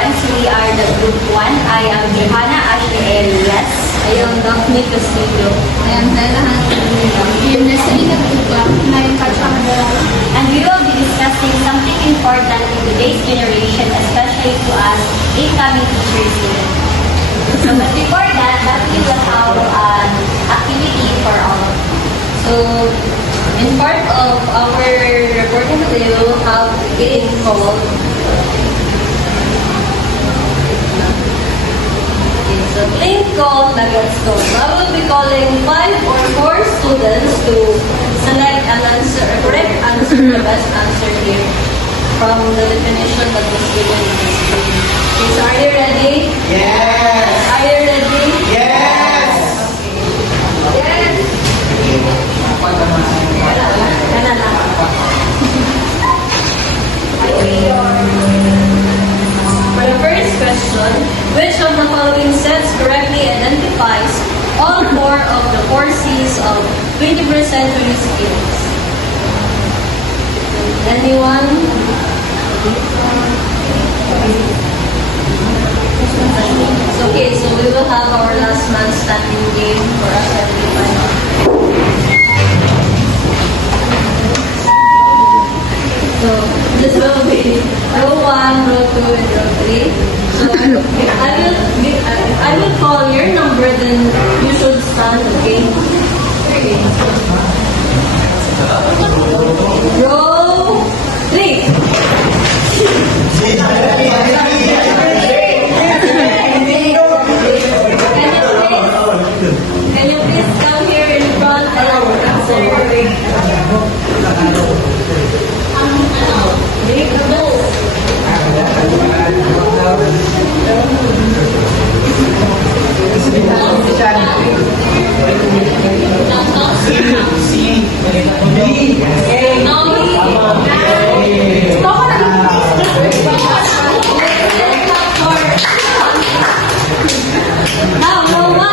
everyone. So we are the group 1. I am Johanna Ashley Elias. I am Daphne Castillo. I am Bella Hansen. I am Leslie Natuba. And I am Pacha. And we will be discussing something important in today's generation, especially to us incoming teacher students. So but before that we will have an activity for all. So in part of our recording today, we will have a game called so playing called Nuggets Code. I will be calling 5 or 4 students to select an answer, a correct answer, the best answer here from the definition that was given in the screen. Okay, so are you ready? Yes! Are you ready? Yes! Yes! Kana na. For the first question, which of the following sets correctly identifies all 4 of the 4 C's of 21st century skills? Anyone? Okay, so we will have our last man standing game for us everyone. So this will be row 1, row 2, and row 3. So I will call your number, then you should stand, okay? Row 3. Can you please come here in front and answer? Now, row 1.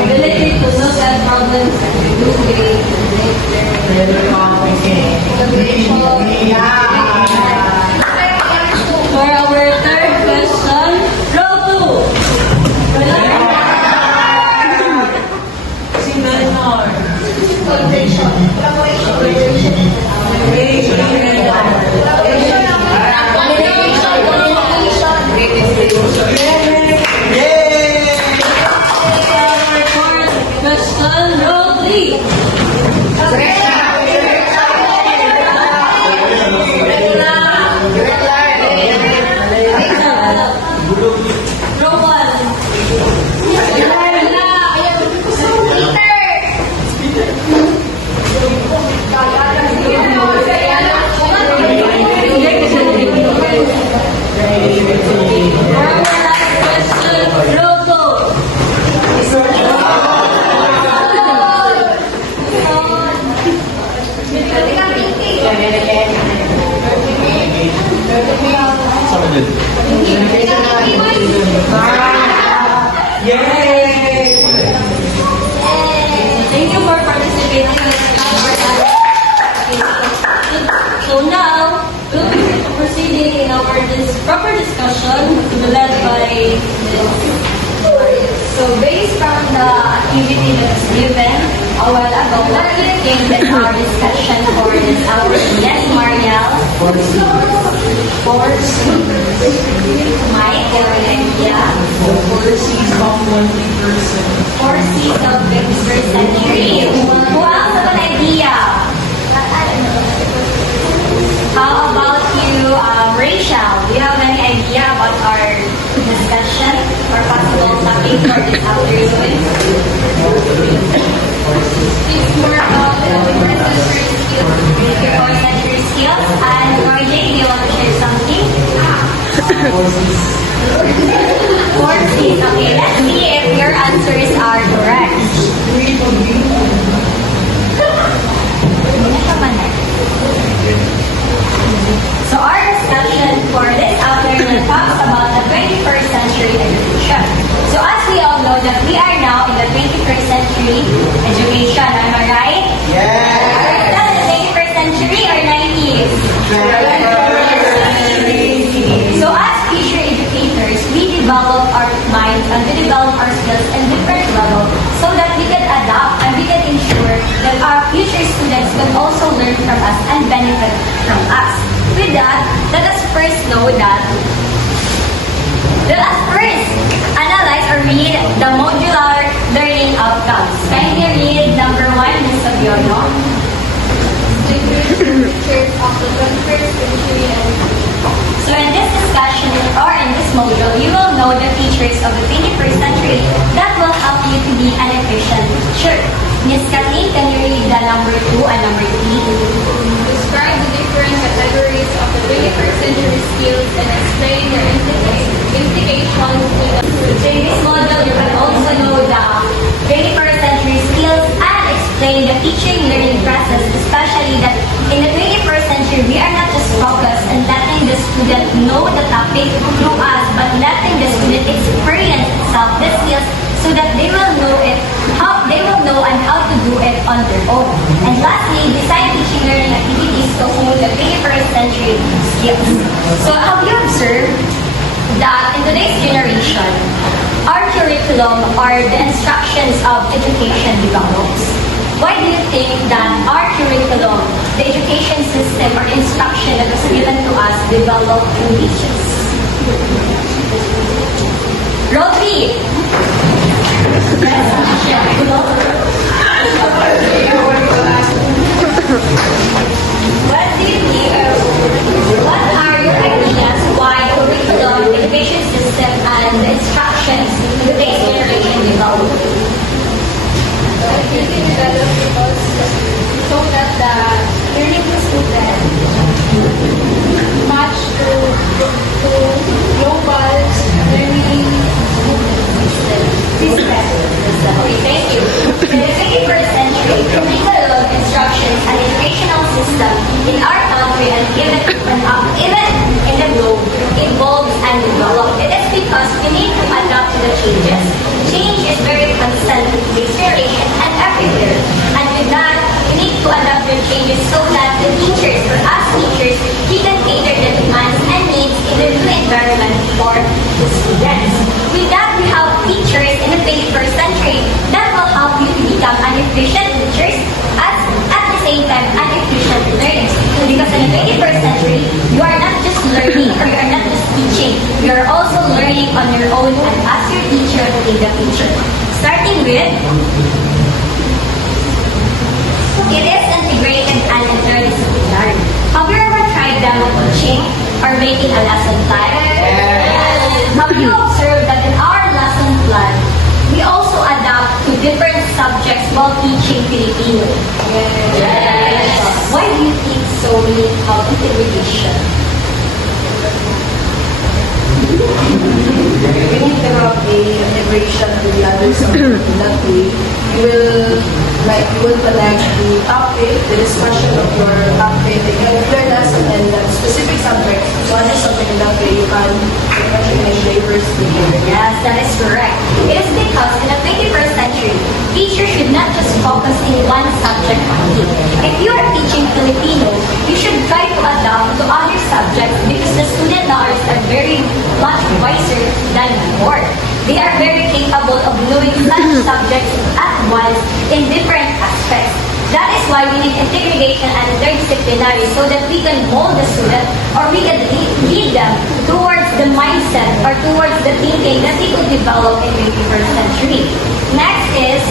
Ability to look at problems in a new way and make For our third question, row 2. Question, row 3. Row 1. For our last question, row 2. Thank you for participating in our So now, we'll be proceeding in our proper discussion led by Ms. So based on the activity that was given a while ago, what do you think that our discussion for this hour? Yes, Mariel? 4 C's. Mike, you have an idea? 4 C's of 21st century. Who else have an idea? How about you, Rachel? Do you have any idea about our discussion or possible topic for this afternoon? It's more about the 21st century skills. And RJ, do you want to share something? 4 C's. Okay, let's see if your answers are correct. So our discussion for this afternoon talks about the 21st century education. So as we all know that we are now in the 21st century education, am I So as future educators, we develop our minds and we develop our skills in different levels so that we can adapt and we can ensure that our future students can also learn from us and benefit from us. With that, let us first know that let us first analyze or read the modular learning outcomes. Can you read number 1, Ms. Sabiono? Church of the 21st century and So in this discussion or in this module, you will know the features of the 21st century that will help you to be an efficient teacher. Ms. Kathleen, can you read the number 2 and number 3? describe the different categories of the 21st century skills and explain their implications to the So in this module, you can also know the 21st century skills and explain the teaching learning process, especially that in the 21st century, we are not just focused on letting the student know the topic through us, but letting the student experience itself, the skills, so that they will know it, how they will know and how to do it on their own. And lastly, design teaching learning activities to hone the 21st century skills. So have you observed that in today's generation, our curriculum or the instructions of education develops? Why do you think that our curriculum, the education system or instruction that was given to us developed through teachers? Rodri! What do you think, what are your ideas why the curriculum, education system, and the instructions in today's generation developed? using the principles so that the learning student match to global learning System. Okay, thank you. In the 21st century, curriculum, instructions, and educational system in our country and even in the globe evolves and develops. It is because we need to adapt to the changes. Change is very constant in today's generation and everywhere. And with that, we need to adapt to the changes so that the teachers, or us teachers, we can cater the demands and needs in the new environment for the students. With that, we have teachers in the 21st century that will help you to become an efficient teachers at the same time an efficient learners. Because in the 21st century, you are not just learning or you are not just teaching, you are also learning on your own and as your teacher in the future. Starting with, it is integrated and interdisciplinary. Have you ever tried demo teaching or making a lesson plan? Have you observed that in our lesson plan, we also adapt to different subjects while teaching Filipino? Yes. Why do you think so we need integration? We need to have a integration with the other subject. In that way, you will connect the topic, the discussion of your topic, your lesson, and the specific subject to other subject. In that way, you can recognize diversity. Yes, that is correct. It is because in the 21st century, teachers should not just focus in one subject only. If you are teaching Filipino, you should try to adapt to other subjects because the student knowledge are very much wiser than before. They are very capable of knowing such subjects at once in different aspects. That is why we need integration and interdisciplinary so that we can mold the student or we can lead them towards the mindset or towards the thinking that they could develop in the 21st century. Next is,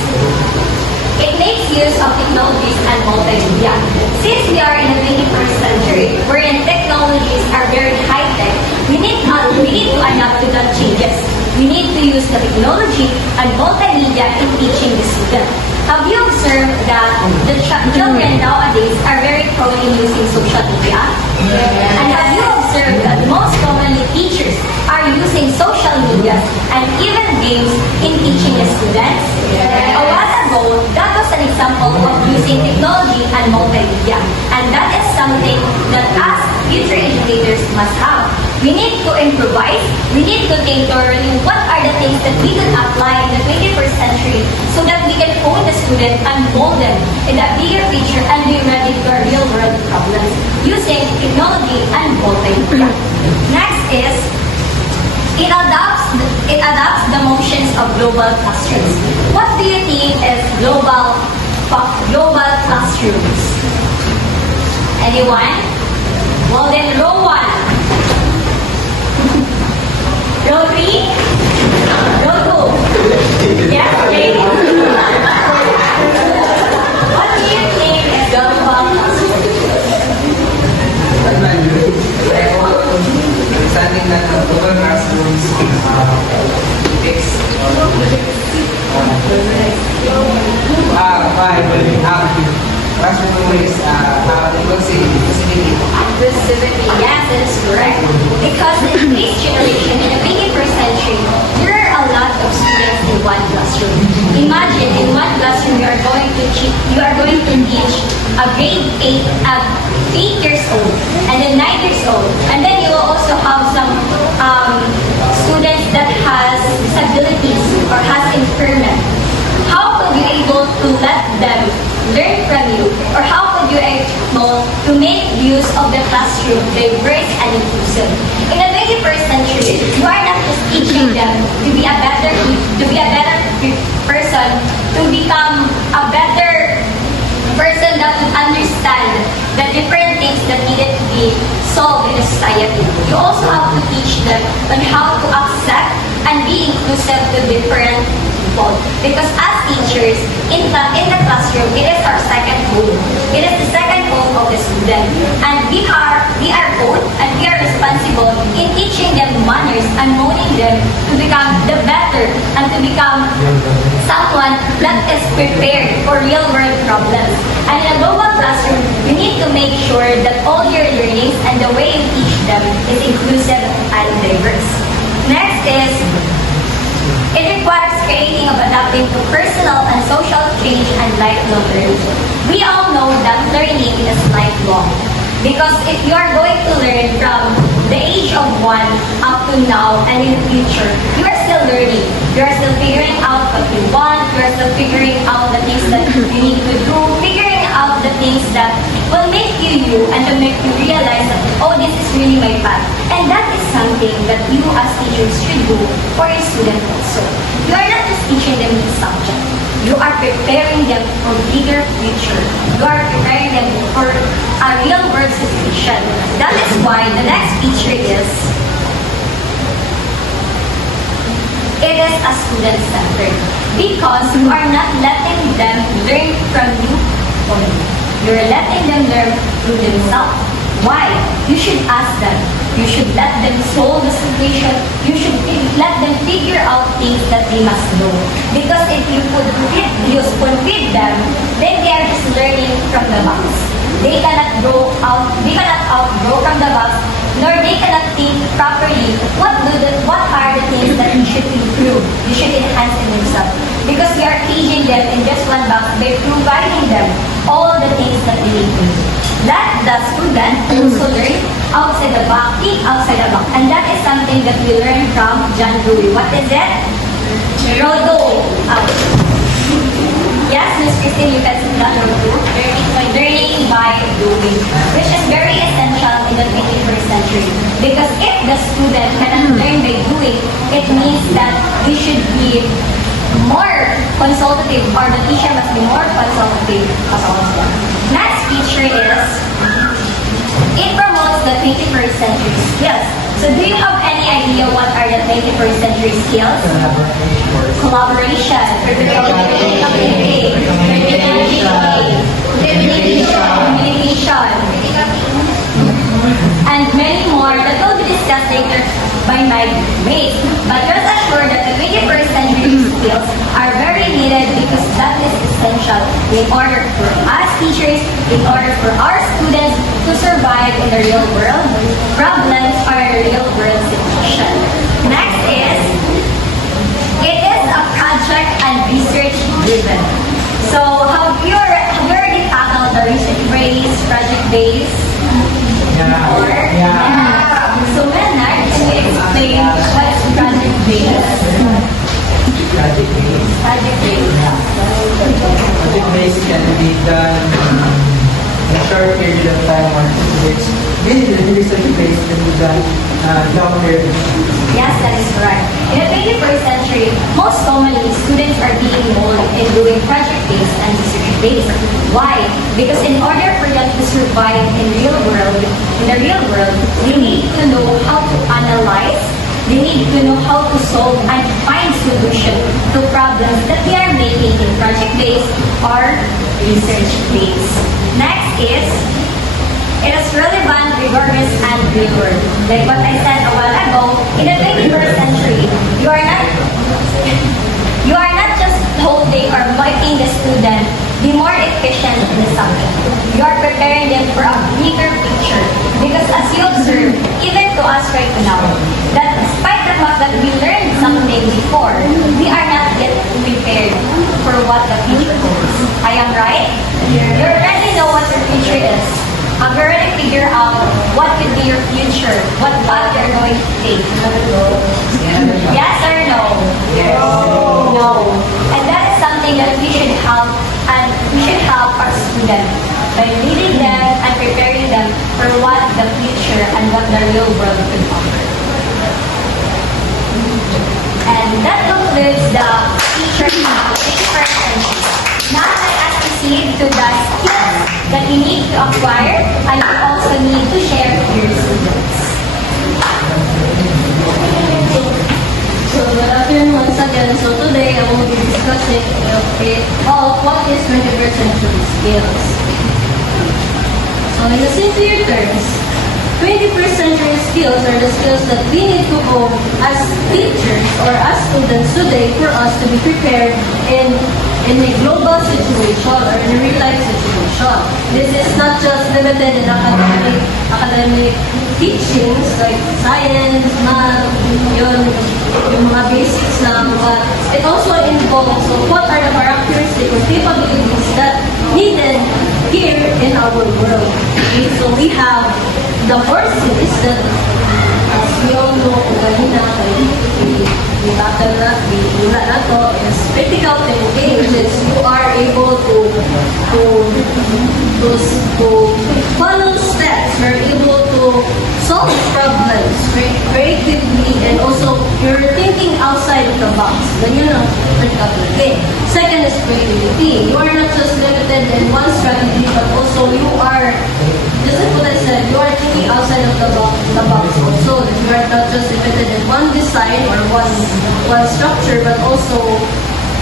it makes use of technologies and multimedia. Since we are in the 21st century, wherein technologies are very high-tech, we need to adapt to the changes. We need to use the technology and multimedia in teaching the student. Have you observed that the children nowadays are very prone in using social media? And have you observed that most commonly teachers are using social media and even games in teaching the students? A while ago, that was an example of using technology and multimedia. And that is something that us future educators must have. We need to improvise. We need to think thoroughly what are the things that we could apply in the 21st century so that we can hone the students students and mold them in a bigger picture and be ready for real-world problems using technology and multimedia. Next is, it adapts the motions of global classrooms. What do you think is global classrooms? Anyone? Well then, row 1. Row 3? Row 2? Yes, Jay? What do you think is global classrooms? Understanding that Google Classrooms fixed classroom is Inclusivity, yes, that is correct. Because in today's generation, in the 21st century, there are a lot of students in one classroom. Imagine in one classroom you are going to teach a grade 8 years old and then 9 years old, and then you will also have some students that has disabilities or has impairment. How could you able to let them learn from you, or how could you able to make use of the classroom diverse and inclusive? In the 21st century, you are not just teaching them to be a better person, to become a better person that would understand the different things that needed to be solved in a society. You also have to teach them on how to accept and be inclusive to different people. Because as teachers, in the classroom, it is our second home. It is the second home of the student. And we are both, and we are responsible in teaching them manners and molding them to become the better and to become someone that is prepared for real-world problems. And in a global classroom, you need to make sure that all your learnings and the way you teach them is inclusive and diverse. Next is, it requires creating of adapting to personal and social change and lifelong learning. We all know that learning is lifelong. Because if you are going to learn from the age of 1 up to now and in the future, you are still learning. You are still figuring out what you want. You are still figuring out the things that you need to do. Figuring out the things that will make you you and to make you realize that, oh, this is really my path. And that is something that you as teachers should do for your students also. You are not just teaching them the subject. You are preparing them for bigger future. You are preparing them for a real world situation. That is why the next feature is, it is a student-centered. Because you are not letting them learn from you only. You're letting them learn through themselves. Why? You should ask them. You should let them solve the situation. You should let them figure out things that they must know. Because if you spoon feed them, then they are just learning from the box. They cannot outgrow from the box, nor they cannot think properly what are the things that you should improve, you should enhance in yourself. Because we are teaching them in just one box by providing them all the things that they need to do. Let the student also learn outside the box, think outside the box. And that is something that we learn from John Dewey. What is it? Rodo. Yes, Ms. Christine, you can see that Rodo. Learning by doing, which is very essential in the 21st century. Because if the student cannot learn by doing, it means that we should be more consultative, or the teacher must be more consultative as also. Next feature is, it promotes the 21st century skills. So do you have any idea what are the 21st century skills? Collaboration, communication, and many more that will be discussed later by my mates. But rest assured that the 21st century skills are very needed because that is essential in order for us teachers, in order for our students to survive in the real world problems or a real world situation. Next is, it is a project and research driven. So have you already tackled the research based, project based? Or so Leonard, can you explain what is project based? Project based. ways can be done in a short period of time, which this research base can be done longer. Yes, that is correct. In the 21st century, most commonly, students are being molded in doing project-based and research-based. Why? Because in order for them to survive in the real world, they need to know how to analyze, they need to know how to solve and find solutions to problems that they are making in project-based or research-based. Next is, it is relevant, rigorous, and real world. Like what I said a while ago, in the 21st century, you are not just holding or making the student be more efficient in the subject. You are preparing them for a bigger picture. Because as you observe, even to us right now, that despite the fact that we learned something before, we are not yet prepared for what the future holds. I am right? You already know what your future is. I've already figured out what could be your future, what path you're going to take. Yes or no? Yes. No. And that is something that we should help, and we should help our students by leading them and preparing them for what the future and what the real world could offer. And that concludes the teacher of the 21st century. Now let us proceed to the skills that you need to acquire and you also need to share with your students. So good afternoon once again. So today I will be discussing of what is 21st century skills. So in the simpler terms, 21st century skills are the skills that we need to own as teachers or as students today for us to be prepared in a global situation or in a real-life situation. This is not just limited in academic teachings like science, math, yung mga basics lang, but it also involves what are the characteristics or capabilities that needed here in our world. Okay, so we have the forces that, as we all know, kanina, battle na, wala na to, is critical thinking, which is you are able to follow steps, you're able to solve problems creatively, and also you're thinking outside of the box. Ganyan ang critical thinking. Second is creativity. You are not just limited in one strategy, but also you are, just like what I said, you are thinking outside of the box also. You are not just limited in one design or one structure, but also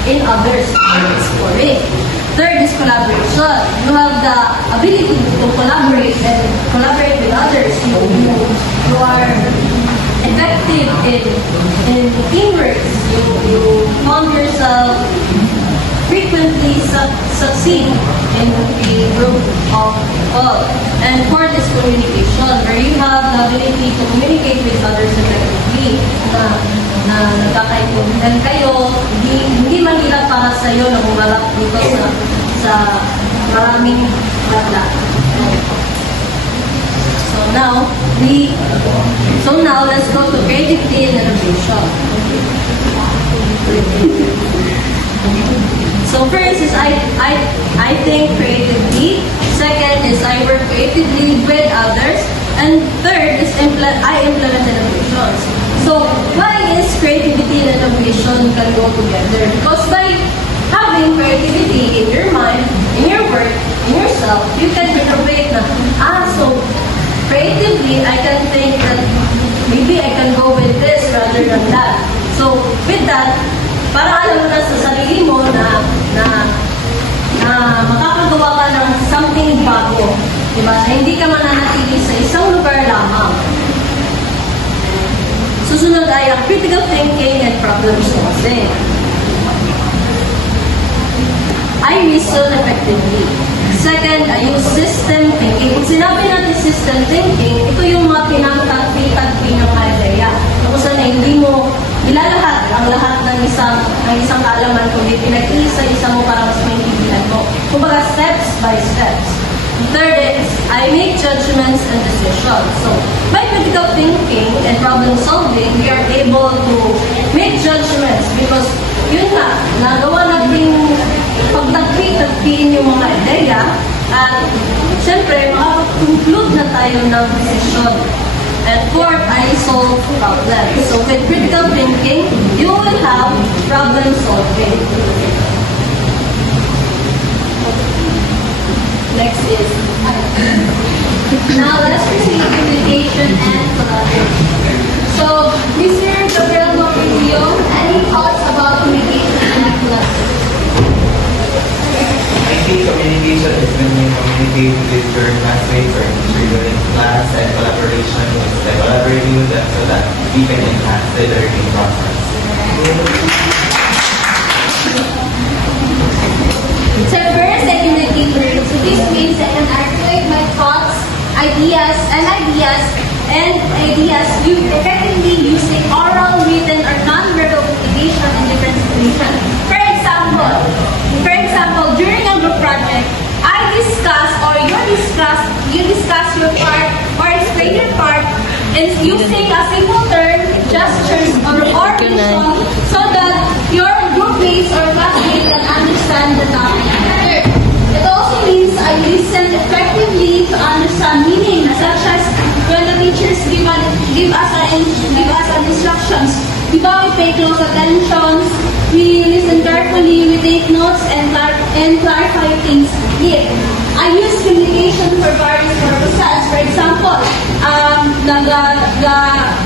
in others exploring. Third is collaboration. You have the ability to collaborate with others. You are effective in teamwork. You found yourself frequently succeed in a group of people. And fourth is communication, where you have the ability to communicate with others effectively, na nagkakaintindihan kayo, hindi mahirap para sa iyo na bumalak dito sa maraming bata. So now let's go to creativity and innovation. So first is I think creatively. Second is I work creatively with others. And third is I implement innovations. So why is creativity and innovation can go together? Because by having creativity in your mind, in your work, in yourself, you can innovate na, so creatively I can think that maybe I can go with this rather than that. So with that, para alam mo na sa sarili mo na makakagawa ka ng something bago. Diba? Hindi ka mananatili sa isang lugar lamang. Susunod ay ang critical thinking and problem solving. I reason effectively. Second, I use system thinking. Kung sinabi natin system thinking, ito yung mga pinangtagpi ng mga ideya. Kung saan hindi mo ilalahat ang lahat ng isang kaalaman, kundi pinag-iisa-isa mo para mas maintindihan mo. Kumbaga, steps by steps. Third is, I make judgments and decisions. So, by critical thinking and problem solving, we are able to make judgments because yun nga, nagawa natin pagtagpi sabihin yung mga ideya at siyempre makapag-conclude na tayo ng decision. And fourth ay solve problems. So with critical thinking, you will have problem solving. Next is Now, let's proceed to communication and collaboration. so Mr. Gabriel Mapilio, any thoughts about communication and collaboration? I think communication is when you communicate with your classmates or teacher during class, and collaboration is by collaborating with them so that we can enhance the learning process. So first, I communicate learning. So this means I can articulate my thoughts, ideas effectively using oral, written, or non-verbal communication in different situations. For example, during a group project, I discuss or you discuss your part or explain your part in using a simple term, gestures, or visual so that your group mates or classmates can understand the topic better. It also means I listen effectively to understand meaning, such as when the teachers give us an instructions. We pay close attention, we listen carefully, we take notes and clarify things here. I use communication for various purposes. For example,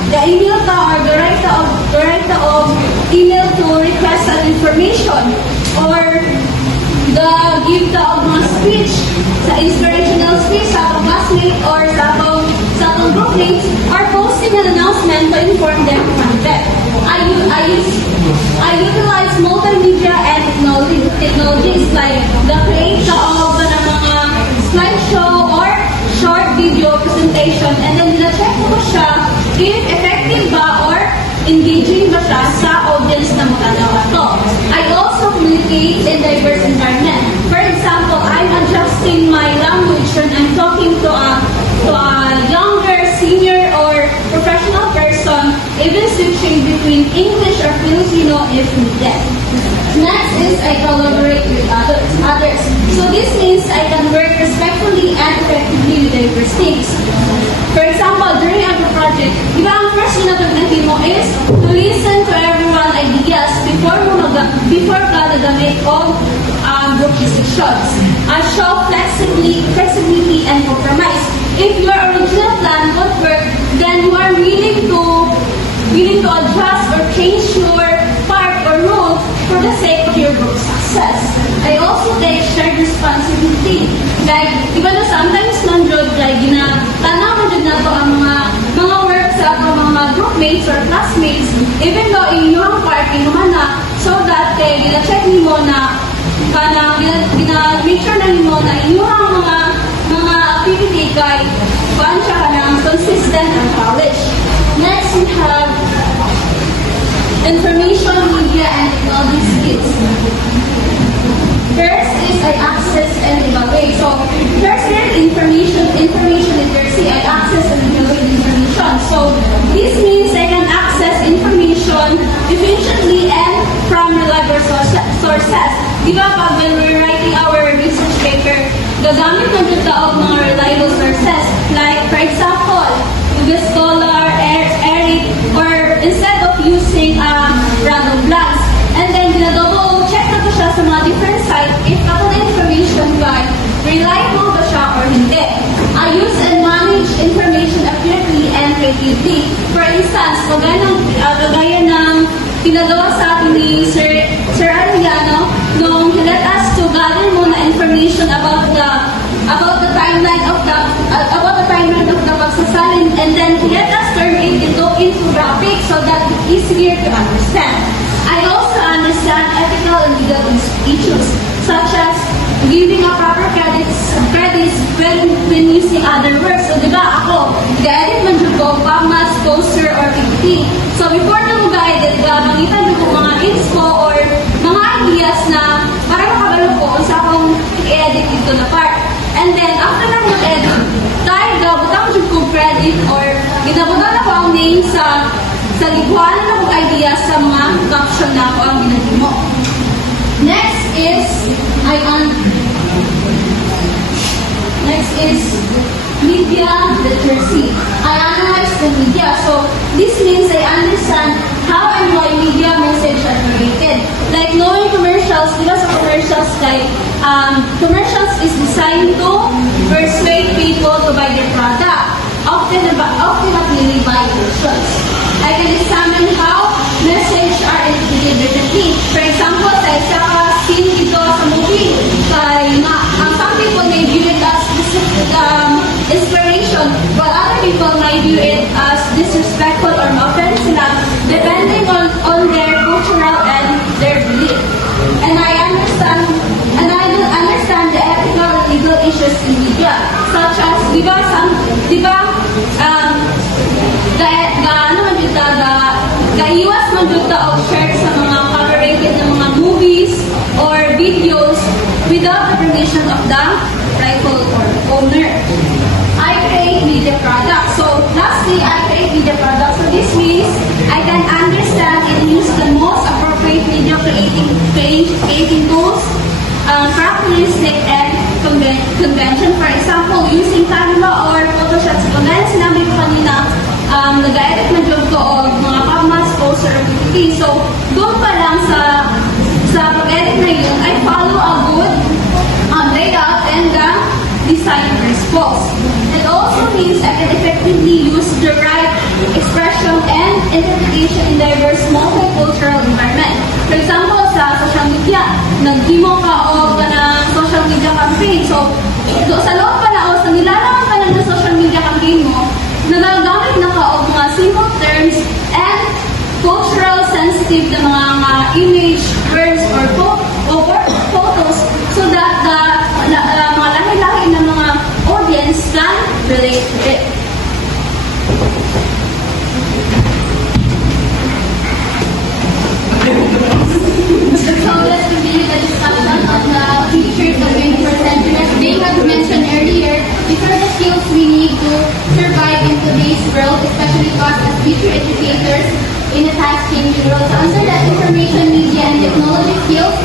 the email ka or the writer of email to request an information, or the give ka of mga speech sa inspirational speech sa akong classmate or sa akong group mates, or posting an announcement to inform them from that. I utilize multimedia and technologies like the create of mga slideshow or short video presentation, and then na-check ko siya if effective ba or engaging ba siya sa audience na magkanawa to. I also communicate in diverse environment. For example, I'm adjusting my language when I'm talking to a younger, senior, or professional person, even switching between English or Filipino if needed. Next is I collaborate with others. So this means I can work respectfully and effectively with diverse teams. For example, during a group project, di ba ang first ginagawa mo is to listen to everyone's ideas before ka nagamit of group decisions. I show flexibility and compromise. If your original plan won't work, then you are willing to adjust or change your part or role for the sake of your group success. I also take shared responsibility. Like, di ba na sometimes nang job, like, tanaw mo dyan na to ang mga work sa mga group mates or classmates, even though inyong part, inyong na, so that gina-check mo na, gina-make sure na mo na inyong mga activity kay kuan siya ka ng consistent and polished. Next, we have information, media, and technology skills. First is I access and evaluate. So, first is information literacy. I access and evaluate information. So, this means I can access information efficiently and from reliable sources. Di ba pag when we're writing our research paper, gagamit na dito ang mga reliable sources. Like, for example, Google Scholar, Eric, or instead of using random blanks. And then, double check na ko siya sa mga different sites if ako na information guide, reliable ba siya or hindi. I use and manage information accurately and creatively. For instance, kagaya ng pinagawa sa atin ni Sir Ariano, nung he let us to gather muna information about the timeline of the pagsasalin, and then he let us turn it into infographics so that it's easier to understand. I also understand ethical and legal issues, such as giving a proper credits when using other works. So, di ba, ako, ga-edit man dyan ko, PAMAS, poster, or PPT. So, before na mo ga-edit, mangitan ko mga inspo or mga ideas na para makabalo ko kung sa akong i-edit dito na part. And then, after na mag-edit, dahil gabutang dyan ko credit or ginabutan ako ang name sa liguanan na kong ideas sa mga caption na ako ang ginagin mo. Next is, I is media literacy. I analyze the media. So this means I understand how and why media message are created. Like knowing commercials, because of commercials, like commercials is designed to persuade people to buy their product. Often not really buy commercials. I can examine how message are interpreted differently. For example, sa isa scene dito sa movie, some people may view it as inspiration, while other people might view it as disrespectful or offensive, depending on their cultural and their belief. And I will understand the ethical and legal issues in media, such as, gaiwas man dito o share sa mga copyrighted na mga movies or videos without the permission of the rightful owner. I create media products. So lastly, I create media products. So this means I can understand and use the most appropriate media creating tools, characteristic and convention. For example, using Canva or Photoshop. So kung dahil sinabi ko kanina, nag-edit na job ko o mga pagmas, poster, or PPT. So doon pa lang sa pag-edit na yun, I follow a good layout and the design principles. It also means I can effectively use the right expression and interpretation in diverse multicultural environment. For example, sa social media, nag-demo ka o ng social media campaign. So, sa loob pa na o sa nilalangan pa ng social media campaign mo, nagagamit na ka o mga simple terms and cultural sensitive na mga image, words, or photos so that the mga lahi-lahi na mga audience can relate to it. So let's continue the discussion on the features of 21st century. As they have mentioned earlier, these are the skills we need to survive in today's world, especially to us as future educators in a fast-changing world. So under that information, media, and technology skills,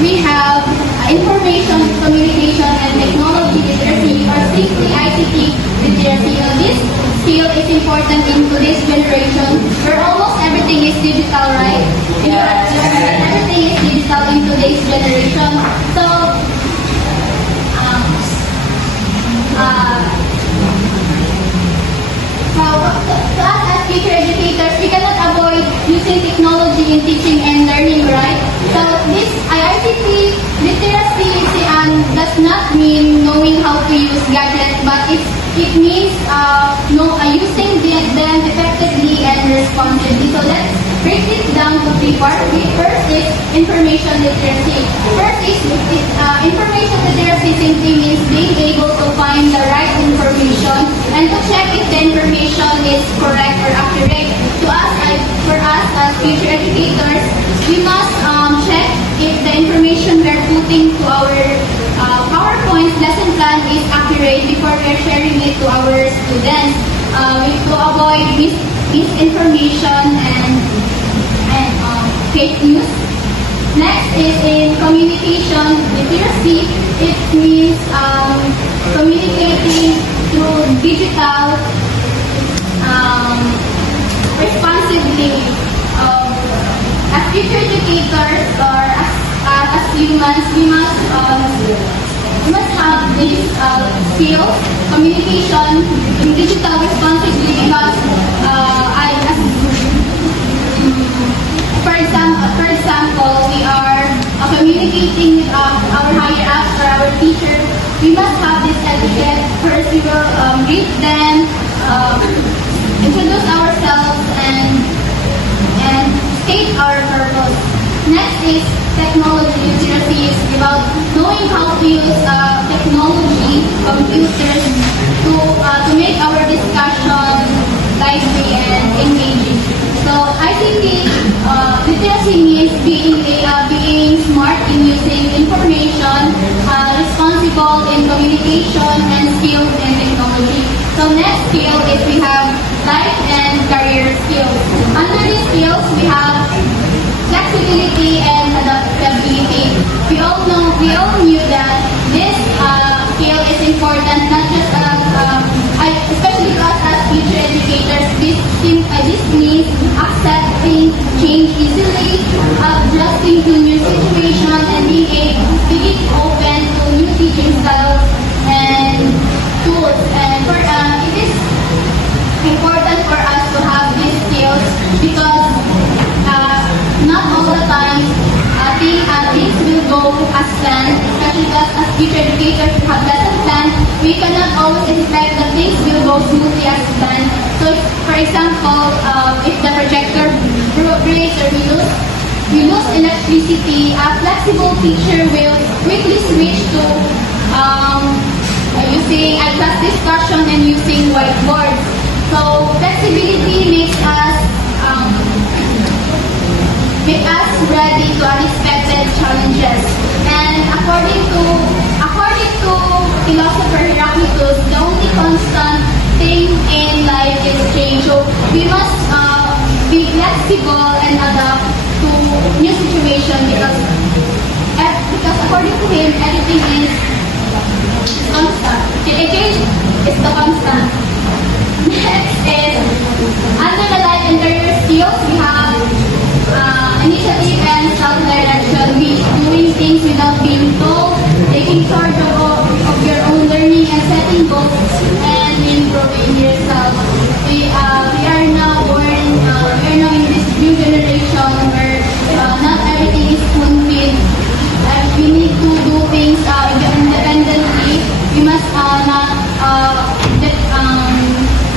we have information, communication, and technology literacy, or simply ICT literacy. This skill is important in today's generation where almost everything is digital, right? Everything is digital in today's generation. So, to us as future educators, we cannot avoid using technology in teaching and learning, right? So this ICT literacy does not mean knowing how to use gadgets, but it means using them effectively and responsibly. So let's break this down to three parts. First is information literacy. First is information literacy simply means being able to find the right information and to check if the information is correct or accurate. For us as future educators, we must check if the information we're putting to our PowerPoint lesson plan is accurate before we're sharing it to our students. To avoid misinformation and fake news. Next is in communication literacy. It means communicating through digital responsibly. As future educators or as humans, we must have this skill, communication in digital responsibly, because for example, we are communicating with our higher ups or our teacher. We must have this etiquette. First, we will greet them, introduce ourselves, and state our purpose. Next is technology literacy. Is about knowing how to use technology, computers, to make our discussion lively and engaging. So ICT literacy means being smart in using information, responsible in communication, and skilled in technology. So next skill is we have life and career skills. Under these skills, we have flexibility and adaptability. We all knew that this skill is important, not just especially to us as future educators. This means accepting change easily, adjusting to new situations, and being open to new teaching styles and tools. And it is important for us to have these skills because not all the time things will go as planned, especially us as future educators who have lesson plans. We cannot always expect that things will go smoothly as planned. So, for example, if the projector breaks or we lose electricity, a flexible teacher will quickly switch to using a class discussion and using whiteboards. So flexibility makes us ready to unexpected challenges. And according to philosopher Heraclitus, the only constant thing in life is change. So we must be flexible and adapt to new situation because according to him, everything is constant. Change is the constant. Next is, under the life and career skills, we have initiative and self-direction, doing things without being told, taking charge of your own learning and setting goals and improving yourself. We are now in this new generation where not everything is spoon-fed. We need to do things independently. We must not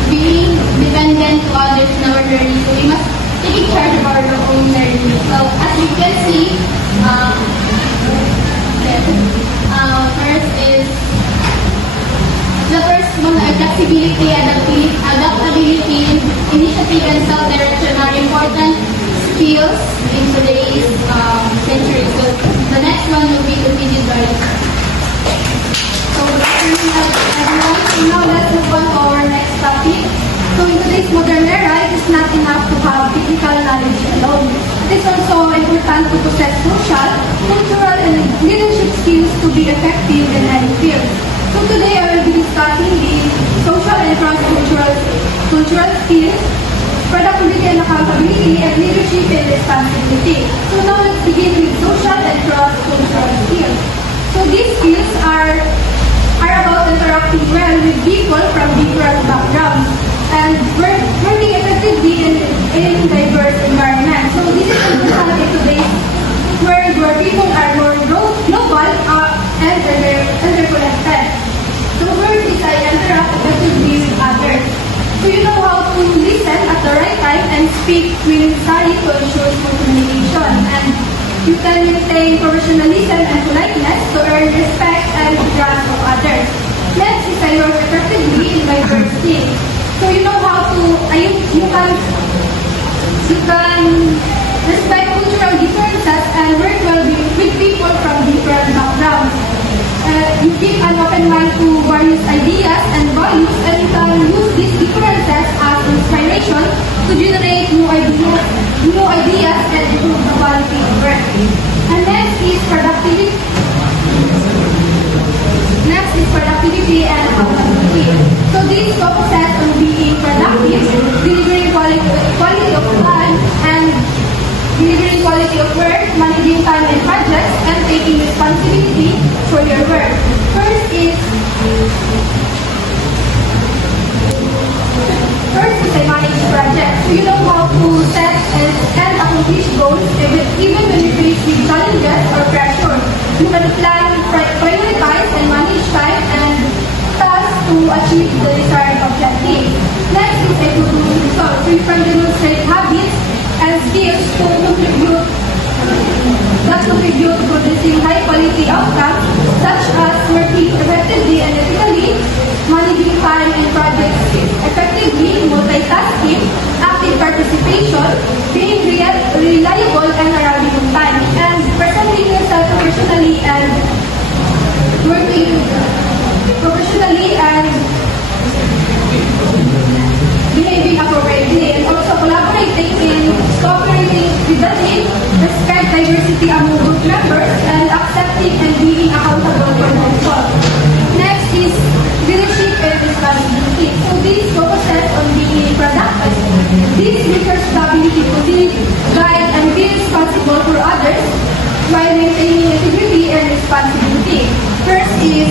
being dependent to others in our learning. So we must take charge of our own learning. So as you can see, flexibility, adaptability, initiative, and self-direction are important skills in today's century. So the next one will be continued learning. So good afternoon, everyone. So now let's move on to our next topic. So in today's modern era, it is not enough to have technical knowledge alone. It is also important to possess social, cultural, and leadership skills to be effective in any field. So today I will be discussing the social and cross-cultural skills, productivity and accountability, and leadership and responsibility. So now let's begin with social and cross-cultural skills. So these skills are about interacting well with people from different backgrounds and working effectively in diverse environments. So this is important in today's world where people are more global and interconnected. So where is I interact effectively with others? So you know how to listen at the right time and speak when necessary to ensure good communication. And you can maintain professionalism and politeness to earn respect and trust of others. Next is I work effectively in diverse teams. So you know how to, you can respect cultural differences and work well with people from different backgrounds. You keep an open mind to various ideas and values, and you can use these differences as inspiration to generate new ideas and improve the quality of work. And next is productivity. Next is productivity and accountability. So this focuses on being productive, delivering quality of time, and delivering quality of work, managing time and budgets, and taking responsibility for your work. First is I manage projects. So you know how to set and accomplish goals even when you face with challenges or pressure. You can plan, prioritize, and manage time and tasks to achieve the desired objective. Next is a to-do result. So you can demonstrate habits and skills to contribute to producing high-quality outcomes, such as working effectively and ethically, managing time and projects effectively, multitasking, active participation, being reliable and arriving on time, and presenting yourself professionally and working professionally and behaving appropriately, and also collaborating in cooperating with the team, respect diversity among group members, and accepting and being accountable for the results. Next is by maintaining integrity and responsibility. First is,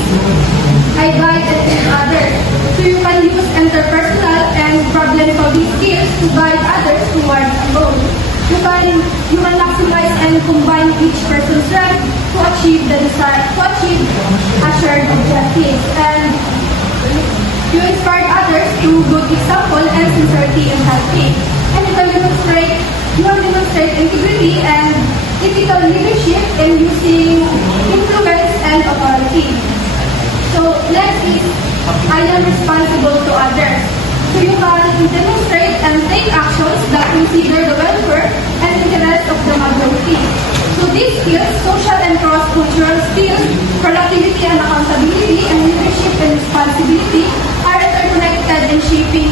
I guide and teach others. So you can use interpersonal and problem-solving skills to guide others towards a goal. You can maximize and combine each person's strength to achieve a shared objective. And you inspire others through good example and sincerity in helping. And you have demonstrate integrity and ethical leadership in using influence and authority. So next is, I am responsible to others. So you can demonstrate and take actions that consider the welfare and interest of the majority. So these skills, social and cross-cultural skills, productivity and accountability, and leadership and responsibility are interconnected in shaping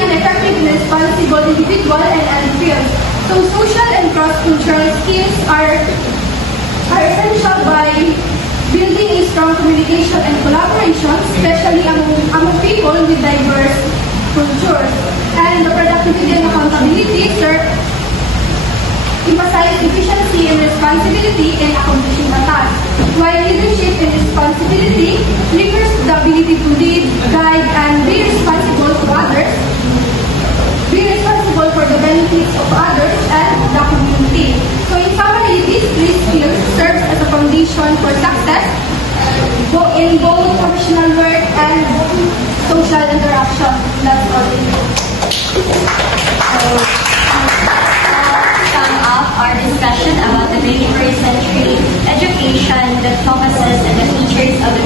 an effective and responsible individual and field. So social and cross-cultural skills are essential by building a strong communication and collaboration, especially among people with diverse cultures. And the productivity and accountability emphasize efficiency and responsibility in accomplishing a task, while leadership and responsibility refers to the ability to lead, guide, and be responsible for the benefits of others and the community. So in summary, these three skills serve as a foundation for success in both professional work and social interaction. That's all. Sum up our discussion about the 21st century education that focuses on the features of the